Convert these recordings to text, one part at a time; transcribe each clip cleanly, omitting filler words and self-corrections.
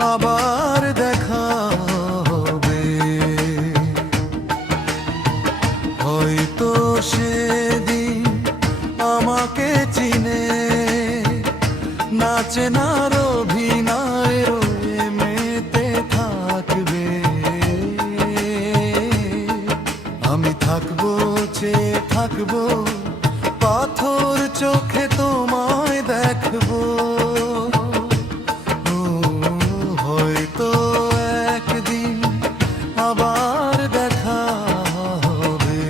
আবার দেখা হবে। হয়তো সেদিন আমাকে চিনে না চেনার অভিনয় মেতে থাকবে। আমি থাকবো চেয়ে থাকবো, পাথর চোখে তোমায় দেখবো। হয়তো একদিন আবার দেখা হবে।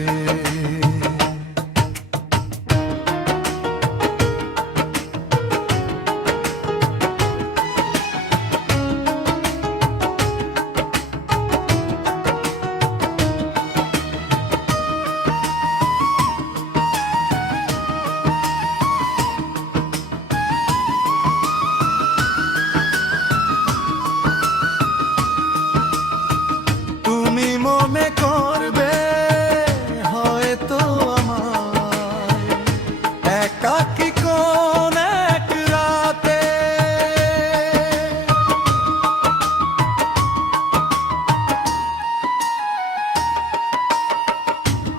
তুমি মনে করবে হয়তো আমায় একাকী কোন এক রাতে,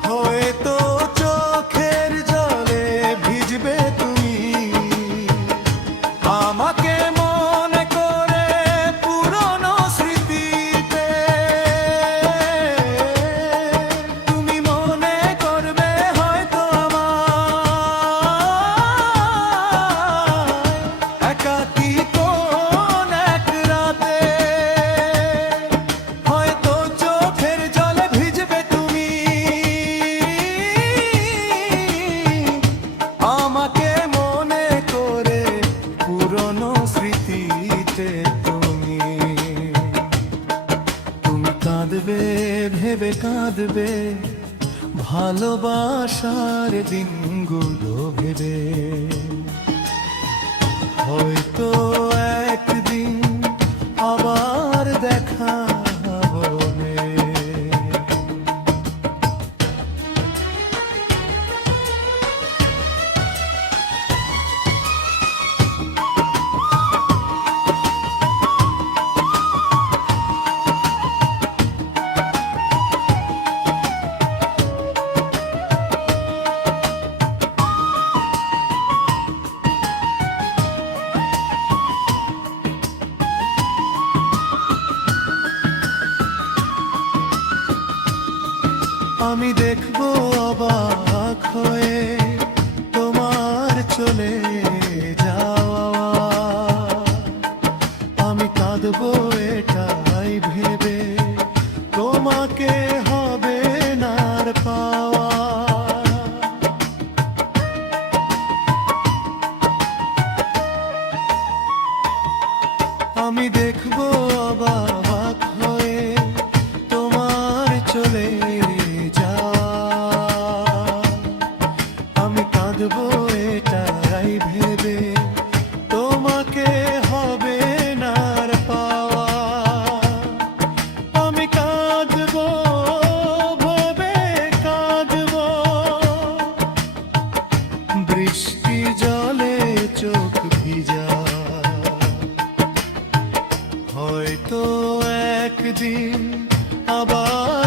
হয়তো চোখের জলে ভিজবে তুমি আমাকে মনে করে পুরনো স্মৃতিতে। তুমি মনে করবে হয়তো আমায় একাকী কোন এক রাতে, হয়তো চোখের জলে ভিজবে তুমি আমাকে মনে করে পুরনো স্মৃতিতে। তুমি তুমি কাঁদবে ভেবে কাঁদবে ভালোবাসার দিনগুলো ভেবে। হয়তো একদিন আবার দেখা হবে। আমি দেখবো অবাক হয়ে তোমার চলে যাওয়া। আমি কাঁদবো এটাই ভেবে তোমাকে হবে না আর পাওয়া। আমি দেখবো অবাক হয়ে তোমার চলে যাওয়া। আমি কাঁদবো এটাই ভেবে তোমাকে হবে না আর পাওয়া। আমি কাঁদবো ভেবে কাঁদবো, বৃষ্টি জলে চোখ ভিজা। হয়তো একদিন আবার